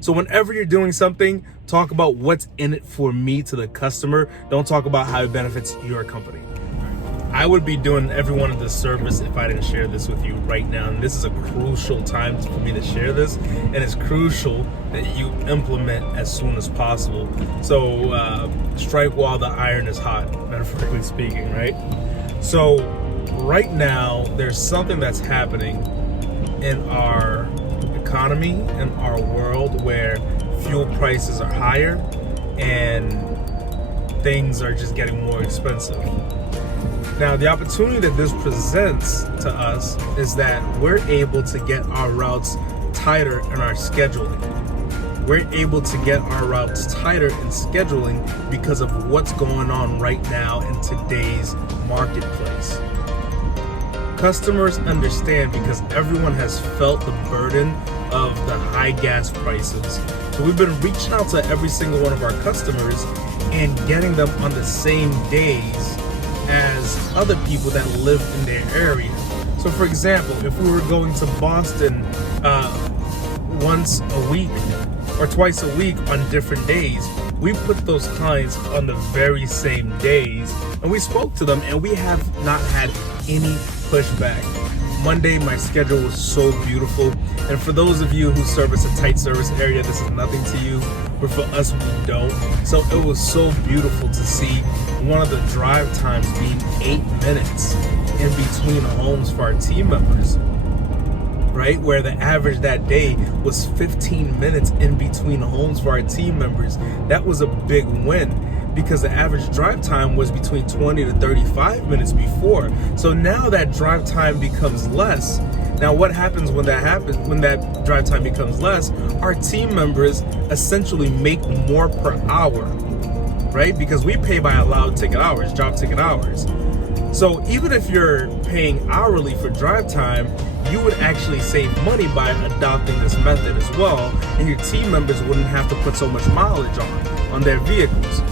So whenever you're doing something, talk about what's in it for me to the customer. Don't talk about how it benefits your company. I would be doing everyone a disservice if I didn't share this with you right now. And this is a crucial time for me to share this. And it's crucial that you implement as soon as possible. So strike while the iron is hot, metaphorically speaking, right? So right now, there's something that's happening in our economy, in our world, where fuel prices are higher and things are just getting more expensive. Now, the opportunity that this presents to us is that we're able to get our routes tighter in our scheduling. We're able to get our routes tighter in scheduling because of what's going on right now in today's marketplace. Customers understand because everyone has felt the burden of the high gas prices. So we've been reaching out to every single one of our customers and getting them on the same days as other people that live in their area. So for example, if we were going to Boston once a week or twice a week on different days, we put those clients on the very same days and we spoke to them and we have not had any pushback. Monday, my schedule was so beautiful. And for those of you who service a tight service area, this is nothing to you, but for us, we don't. So it was so beautiful to see one of the drive times being 8 minutes in between homes for our team members, right? Where the average that day was 15 minutes in between homes for our team members. That was a big win because the average drive time was between 20 to 35 minutes before. So now that drive time becomes less. Now what happens when that drive time becomes less? Our team members essentially make more per hour, right? Because we pay by allowed ticket hours, job ticket hours. So even if you're paying hourly for drive time, you would actually save money by adopting this method as well, and your team members wouldn't have to put so much mileage on their vehicles.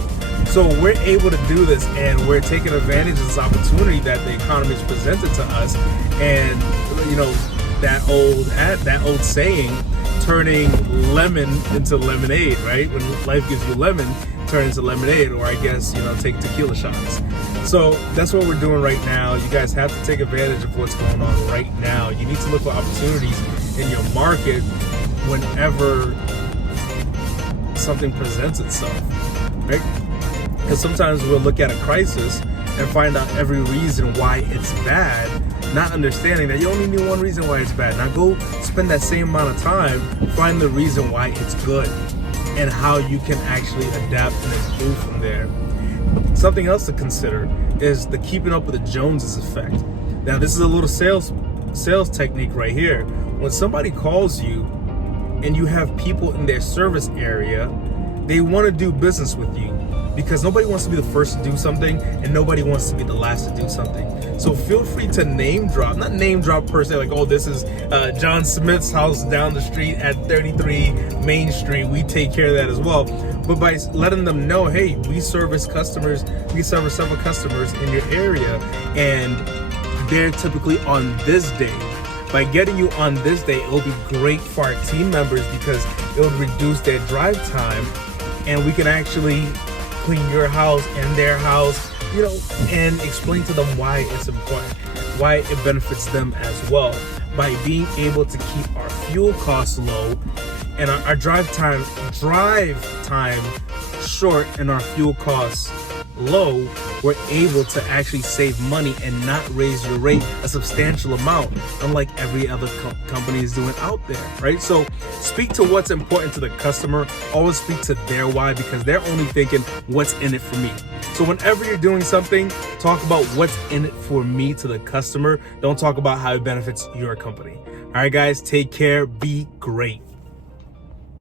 So we're able to do this, and we're taking advantage of this opportunity that the economy has presented to us. And you know, that old saying, turning lemon into lemonade, right? When life gives you lemon, turn into lemonade, or I guess, take tequila shots. So that's what we're doing right now. You guys have to take advantage of what's going on right now. You need to look for opportunities in your market whenever something presents itself, right? Because sometimes we'll look at a crisis and find out every reason why it's bad, not understanding that you only need one reason why it's bad. Now go spend that same amount of time, find the reason why it's good and how you can actually adapt and improve from there. Something else to consider is the keeping up with the Joneses effect. Now this is a little sales technique right here. When somebody calls you and you have people in their service area, they want to do business with you because nobody wants to be the first to do something and nobody wants to be the last to do something. So feel free to not name drop per se, like, oh, this is John Smith's house down the street at 33 Main Street. We take care of that as well. But by letting them know, hey, we service several customers in your area and they're typically on this day. By getting you on this day, it will be great for our team members because it will reduce their drive time and we can actually clean your house and their house, and explain to them why it's important, why it benefits them as well. By being able to keep our fuel costs low and our drive time short and our fuel costs low, we're able to actually save money and not raise your rate a substantial amount, unlike every other company is doing out there, right? So speak to what's important to the customer. Always speak to their why because they're only thinking what's in it for me. So whenever you're doing something, talk about what's in it for me to the customer. Don't talk about how it benefits your company. All right, guys, take care. Be great.